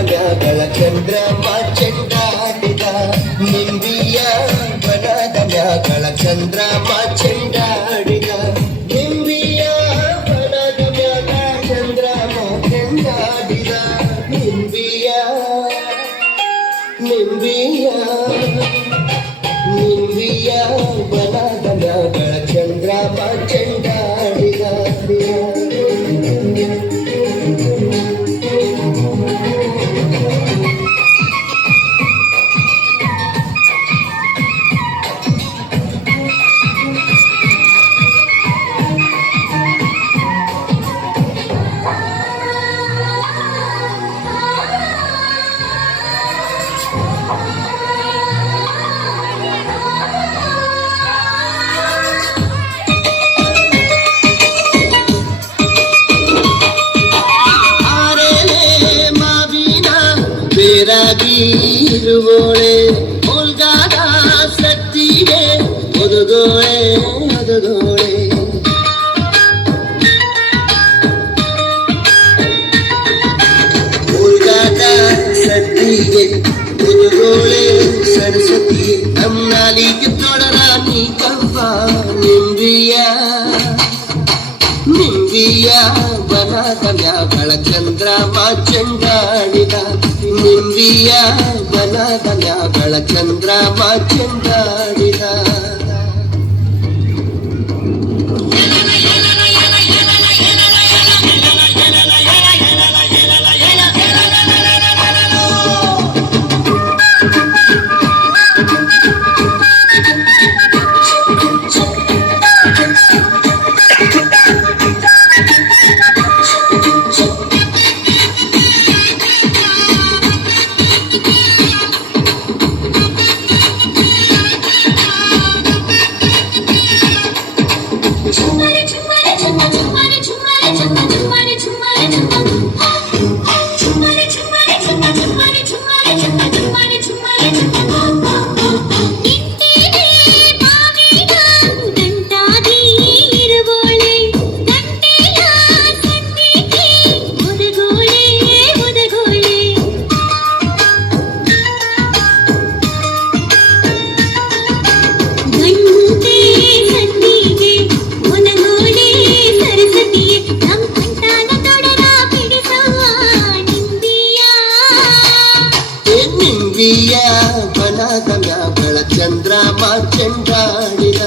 ಮ್ಯಾಗಳ ಚಂದ್ರಮ ಚೆಂಡಾಡಿದ ನಿಂಬಿಯ ಬನದ ಮ್ಯಾಗಳ ಚಂದ್ರಮ ಚೆಂಡಾಡಿದ ನಿಂಬಿಯ ಬನದ ಮ್ಯಾಗ ಚಂದ್ರಮ ಚೆಂಡಾಡಿದ ನಿಂಬಿಯ ನಿಂಬಿಯ ನಿಂಬಿಯ ಬನದ ಮ್ಯಾಗಳ ಚಂದ್ರಮ ಚೆಂಡಾಡಿದ ಬೇರಾಗಿರುವೋಳೆ ಮುಲ್ಗಾದ ಸತ್ತಿಗೆ ಒದಗೋಳೆ ಒದಗೋಳೆ ಮುಲ್ಗಾದ ಸತ್ತಿಗೆ ಒದಗೋಳೆ ಸರಸ್ವತಿಗೆ ನಮ್ನಾಲಿಗೆ ತೊಡರಾನಿ ಕಂಬ ನಿಂಬಿಯ ನಿಂಬಿಯ ಬನದ ಮ್ಯಾಗಳ ಚಂದ್ರಮ ಚೆಂಡಾಡಿದ ನಿಂಬಿಯ ಬನದ ಮ್ಯಾಗಳ ಚಂದ್ರಮ ಚೆಂಡಾಡಿದ ನಿಂಬಿಯ ಬನದ ಮ್ಯಾಗಳ ಚಂದ್ರಮ ಚೆಂಡಾಡಿದ